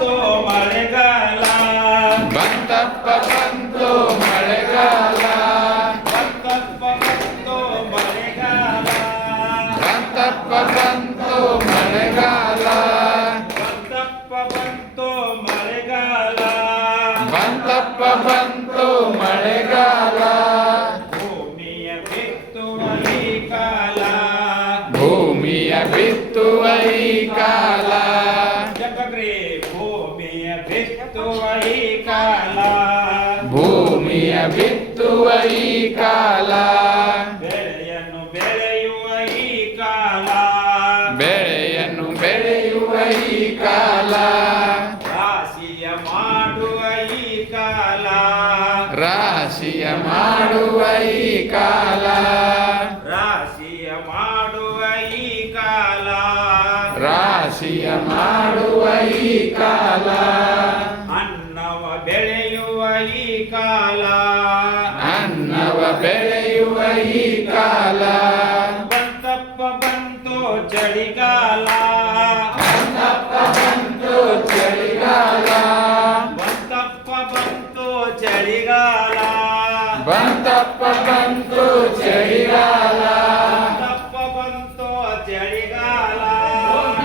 ಬಂತು ಮಳೆಗಾಲ ಬಂತಪ್ಪ ಬಂತು ಮಳೆಗಾಲ ಬಂತಪ್ಪ ಬಂತು ಮಳೆಗಾಲ ಬಂತಪ್ಪ ಬಂತು ಮಳೆಗಾಲ ಬಂತಪ್ಪ ಬಂತು ಮಳೆಗಾಲ ಬಂತಪ್ಪ ಬಂತು ಮಳೆಗಾಲ ಭೂಮಿಯ ಬಿತ್ತುವ ಈ ಕಾಲ ಭೂಮಿಯ ಬಿತ್ತುವ ಈ ಕಾಲ ಜಗಗ್ರೇ ಭೂಮಿಯ ಬಿತ್ತುವ ಈ ಕಾಲ ಭೂಮಿಯ ಬಿತ್ತುವ ಈ ಕಾಲ ಬೆಳೆಯನ್ನು ಬೆಳೆಯುವ ಈ ಕಾಲ ಬೆಳೆಯನ್ನು ಬೆಳೆಯುವ ಈ ಕಾಲ ರಾಶಿಯ ಮಾಡುವ ಈ ಕಾಲ ರಾಶಿಯ ಮಾಡುವ ಈ ಕಾಲ ರಾಶಿಯ ಮಾಡುವ ಈ ಕಾಲ ರಾಶಿಯ ಮಾಡುವ ಈ ಕಾಲ ಅನ್ನವ ಬೆಳೆಯುವ ಈ ಕಾಲ ಅನ್ನವ ಬೆಳೆಯುವ ಈ ಕಾಲ ಬಂತಪ್ಪ ಬಂತು ಚಳಿಗಾಲ ಬಂತಪ್ಪ ಬಂತು ಚಳಿಗಾಲ ಬಂತಪ್ಪ ಬಂತು ಚಳಿಗಾಲ ಬಂತಪ್ಪ ಬಂತು ಚಳಿಗಾಲ ಬಂತಪ್ಪ ಬಂತು ಚಳಿಗಾಲ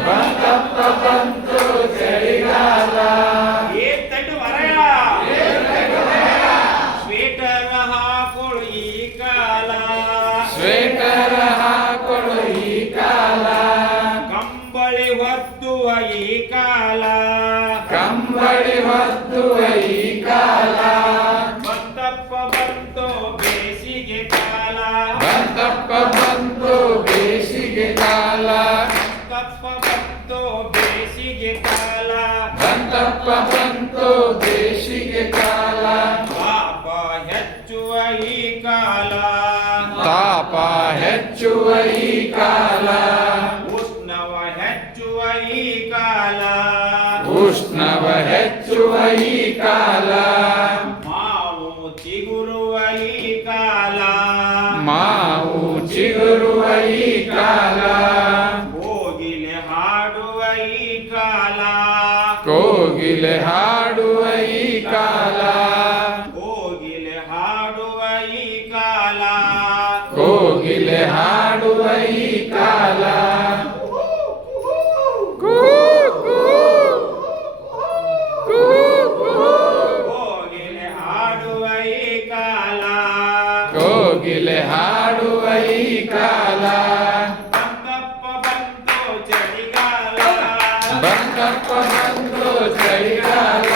ಬಂತಪ್ಪ ಬಂತು ಚಳಿಗಾಲ ಏ ತಟ್ಟು ಮರಯ ಸ್ವೇಟರ್ ಹಾಕೊಳ್ಳು ಈ ಕಾಲ ಸ್ವೇಟರ್ ಹಾಕೊಳ್ಳು ಈ ಕಾಲ ಕಂಬಳಿ ಹೊತ್ತುವ ಈ ಕಾಲ ಕಂಬಳಿ ಹೊತ್ತುವ ಈ ಕಾಲ ಬಂತಪ್ಪ ಬಂತು ಬೇಸಿಗೆ ಕಾಲ ಬಂತಪ್ಪ ಬಂತು ಬೇಸಿಗೆ ಕಾಲ ಬಂತಪ್ಪ ಬಂತು ಬೇಸಿಗೆ ಕಾಲ ಬಂತಪ್ಪ ಬಂತು ಬೇಸಿಗೆ ಕಾಲ ಪಾಪ ಹೆಚ್ಚುವ ಈ ಕಾಲ ತಾಪ ಹೆಚ್ಚುವ ಈ ಕಾಲ ಉಷ್ಣವ ಹೆಚ್ಚುವ ಈ ಕಾಲ ಉಷ್ಣವ ಹೆಚ್ಚುವ ಈ ಕಾಲ ಮಾವು ಚಿಗುರುವ ಈ ಕಾಲ ಮಾವು ಚಿಗುರುವ ಈ ಕಾಲ ಕೋಗಿಲೆ ಹಾಡುವ ಈ ಕಾಲ ಕೋಗಿಲೆ ಹಾಡುವ ಈ ಕಾಲ ಕೋಗಿಲೆ ಹಾಡುವ ಈ ಕಾಲ ಕೋಗಿಲೆ ಹಾಡುವ ಈ ಕಾಲ ಕೋಗಿಲೆ ಹಾಡುವ ಈ ಕಾಲ ಕೋಗಿಲೆ ಹಾಡುವ ಈ ಕಾಲ ಬಂತಪ್ಪ ಬಂತು ಚಳಿಗಾಲ ಬಂತಪ್ಪ ಬಂತು ಚಳಿಗಾಲ